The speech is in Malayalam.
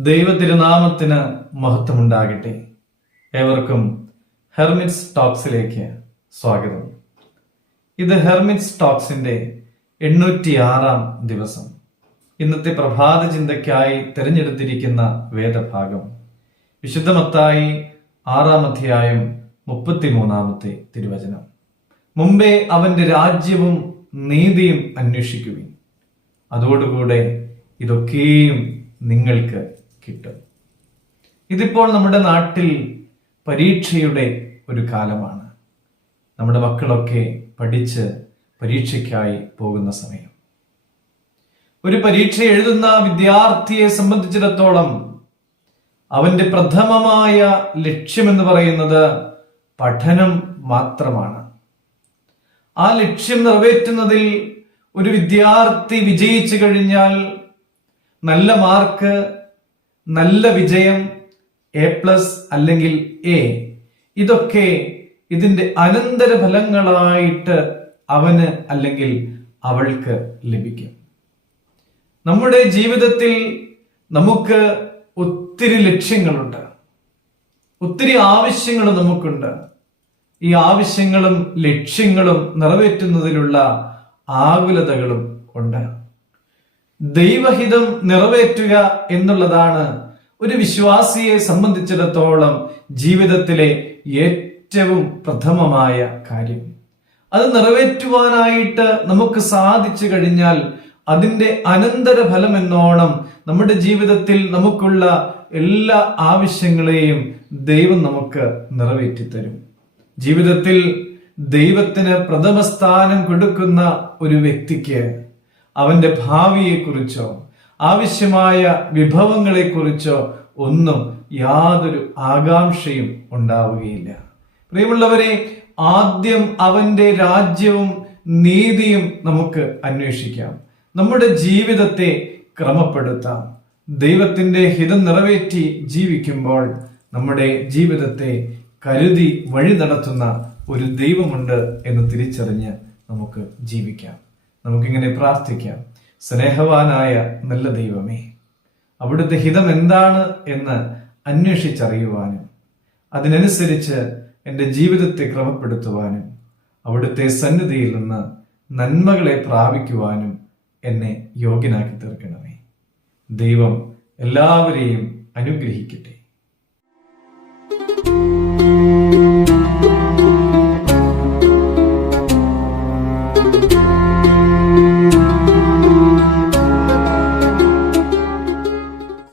ദൈവ തിരുനാമത്തിന് മഹത്വമുണ്ടാകട്ടെ. ഏവർക്കും ഹെർമിറ്റ്സ് ടോക്സിലേക്ക് സ്വാഗതം. ഇത് ഹെർമിറ്റ്സ് ടോക്സിന്റെ എണ്ണൂറ്റി ആറാം ദിവസം. ഇന്നത്തെ പ്രഭാത ചിന്തയ്ക്കായി തിരഞ്ഞെടുത്തിരിക്കുന്ന വേദഭാഗം. വിശുദ്ധമത്തായി ആറാം അധ്യായം മുപ്പത്തിമൂന്നാമത്തെ തിരുവചനം. മുമ്പേ അവന്റെ രാജ്യവും നീതിയും അന്വേഷിക്കുവിൻ. അതോടുകൂടെ ഇതൊക്കെയും നിങ്ങൾക്ക് കിട്ടും. ഇതിപ്പോൾ നമ്മുടെ നാട്ടിൽ പരീക്ഷയുടെ ഒരു കാലമാണ്. നമ്മുടെ മക്കളൊക്കെ പഠിച്ച് പരീക്ഷയ്ക്കായി പോകുന്ന സമയം. ഒരു പരീക്ഷ എഴുതുന്ന വിദ്യാർത്ഥിയെ സംബന്ധിച്ചിടത്തോളം അവന്റെ പ്രഥമമായ ലക്ഷ്യമെന്ന് പറയുന്നത് പഠനം മാത്രമാണ്. ആ ലക്ഷ്യം നിറവേറ്റുന്നതിൽ ഒരു വിദ്യാർത്ഥി വിജയിച്ചു കഴിഞ്ഞാൽ നല്ല മാർക്ക് നല്ല വിജയം എ പ്ലസ് അല്ലെങ്കിൽ എ ഇതൊക്കെ ഇതിന്റെ അനന്തര ഫലങ്ങളായിട്ട് അവന് അല്ലെങ്കിൽ അവൾക്ക് ലഭിക്കും. നമ്മുടെ ജീവിതത്തിൽ നമുക്ക് ഒത്തിരി ലക്ഷ്യങ്ങളുണ്ട്. ഒത്തിരി ആവശ്യങ്ങൾ നമുക്കുണ്ട്. ഈ ആവശ്യങ്ങളും ലക്ഷ്യങ്ങളും നിറവേറ്റുന്നതിലുള്ള ആകുലതകളും ഉണ്ട്. ദൈവഹിതം നിറവേറ്റുക എന്നുള്ളതാണ് ഒരു വിശ്വാസിയെ സംബന്ധിച്ചിടത്തോളം ജീവിതത്തിലെ ഏറ്റവും പ്രഥമമായ കാര്യം. അത് നിറവേറ്റുവാനായിട്ട് നമുക്ക് സാധിച്ചു കഴിഞ്ഞാൽ അതിന്റെ അനന്തര ഫലം എന്നോണം നമ്മുടെ ജീവിതത്തിൽ നമുക്കുള്ള എല്ലാ ആവശ്യങ്ങളെയും ദൈവം നമുക്ക് നിറവേറ്റി തരും ജീവിതത്തിൽ ദൈവത്തിന് പ്രഥമ സ്ഥാനം കൊടുക്കുന്ന ഒരു വ്യക്തിക്ക് അവന്റെ ഭാവിയെക്കുറിച്ചോ ആവശ്യമായ വിഭവങ്ങളെക്കുറിച്ചോ ഒന്നും യാതൊരു ആകാംക്ഷയും ഉണ്ടാവുകയില്ല. പ്രിയമുള്ളവരെ ആദ്യം അവന്റെ രാജ്യവും നീതിയും നമുക്ക് അന്വേഷിക്കാം. നമ്മുടെ ജീവിതത്തെ ക്രമപ്പെടുത്താം. ദൈവത്തിന്റെ ഹിതം നിറവേറ്റി ജീവിക്കുമ്പോൾ നമ്മുടെ ജീവിതത്തെ കരുതി വഴി നടത്തുന്ന ഒരു ദൈവമുണ്ട് എന്ന് തിരിച്ചറിഞ്ഞ് നമുക്ക് ജീവിക്കാം. നമുക്കിങ്ങനെ പ്രാർത്ഥിക്കാം. സ്നേഹവാനായ നല്ല ദൈവമേ അവിടുത്തെ ഹിതം എന്താണ് എന്ന് അന്വേഷിച്ചറിയുവാനും അതിനനുസരിച്ച് എന്റെ ജീവിതത്തെ ക്രമപ്പെടുത്തുവാനും അവിടുത്തെ സന്നിധിയിൽ നിന്ന് നന്മകളെ പ്രാപിക്കുവാനും എന്നെ യോഗ്യനാക്കി തീർക്കണമേ. ദൈവം എല്ലാവരെയും അനുഗ്രഹിക്കട്ടെ.